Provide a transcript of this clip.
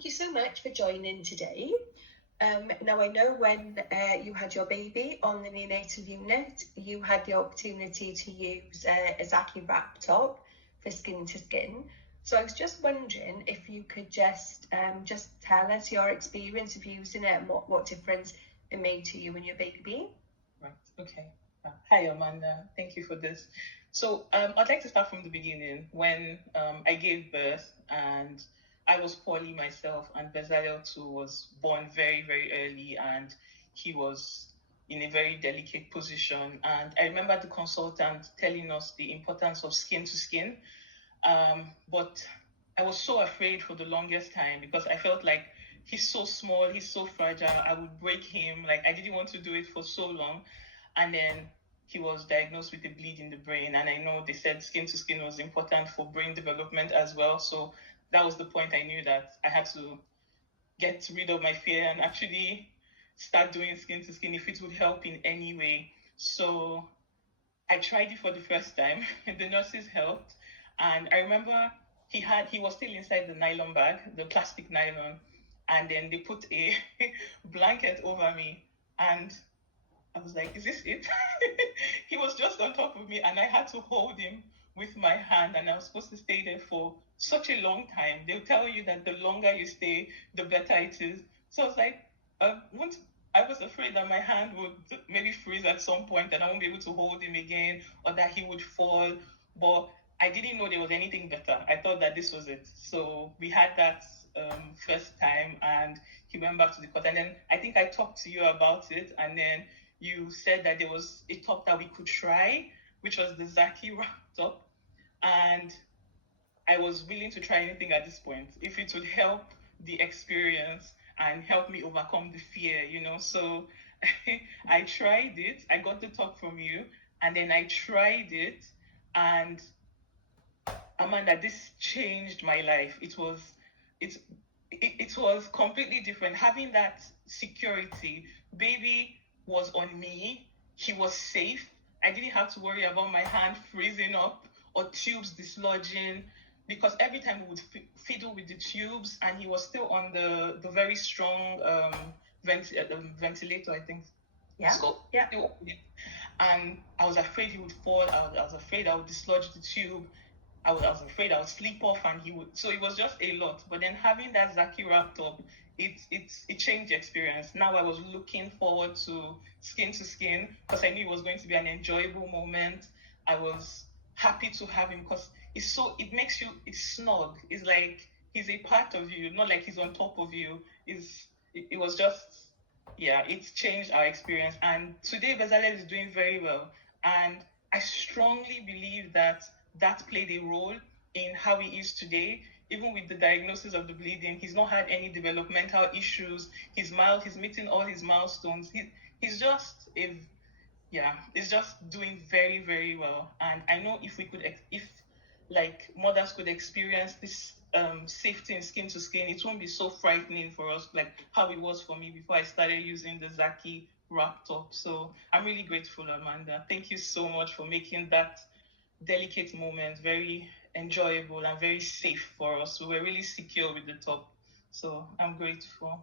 thank you so much for joining today. Now, I know when you had your baby on the neonatal unit, you had the opportunity to use a Zaky wrap top for skin to skin. So I was just wondering if you could just tell us your experience of using it and what difference it made to you and your baby. Right. Okay. Hi, Amanda. Thank you for this. So I'd like to start from the beginning when I gave birth and I was poorly myself, and Bezalel too was born very, very early, and he was in a very delicate position. And I remember the consultant telling us the importance of skin to skin. But I was so afraid for the longest time because I felt like he's so small, he's so fragile, I would break him. Like, I didn't want to do it for so long. And then he was diagnosed with a bleed in the brain. And I know they said skin to skin was important for brain development as well. So that was the point I knew that I had to get rid of my fear and actually start doing skin to skin if it would help in any way. So I tried it for the first time. The nurses helped. And I remember he was still inside the nylon bag, the plastic nylon. And then they put a blanket over me. And I was like, is this it? He was just on top of me and I had to hold him with my hand, and I was supposed to stay there for such a long time. They'll tell you that the longer you stay, the better it is. So I was like, I was afraid that my hand would maybe freeze at some point and I won't be able to hold him again, or that he would fall. But I didn't know there was anything better. I thought that this was it. So we had that first time and he went back to the court. And then I think I talked to you about it, and then you said that there was a top that we could try, which was the Zaky wrap top. And I was willing to try anything at this point if it would help the experience and help me overcome the fear, So I tried it. I got the top from you, and then I tried it. And Amanda, this changed my life. It was completely different. Having that security, baby was on me. He was safe. I didn't have to worry about my hand freezing up or tubes dislodging, because every time we would fiddle with the tubes, and he was still on the very strong ventilator, I think. Yeah. So, yeah. And I was afraid he would fall. I was afraid I would dislodge the tube. I was afraid I would slip off and he would. So it was just a lot. But then having that Zaky wrap top, it changed the experience. Now I was looking forward to skin because I knew it was going to be an enjoyable moment. I was happy to have him because it makes you, it's snug. It's like he's a part of you, not like he's on top of you. It was just, it's changed our experience. And today Bezalel is doing very well. And I strongly believe that played a role in how he is today. Even with the diagnosis of the bleeding, he's not had any developmental issues. He's meeting all his milestones. He's just doing very, very well. And I know if mothers could experience this safety in skin to skin, it won't be so frightening for us, like how it was for me before I started using the Zaky wrap top. So I'm really grateful, Amanda. Thank you so much for making that delicate moment very enjoyable and very safe for us. We were really secure with the top. So I'm grateful.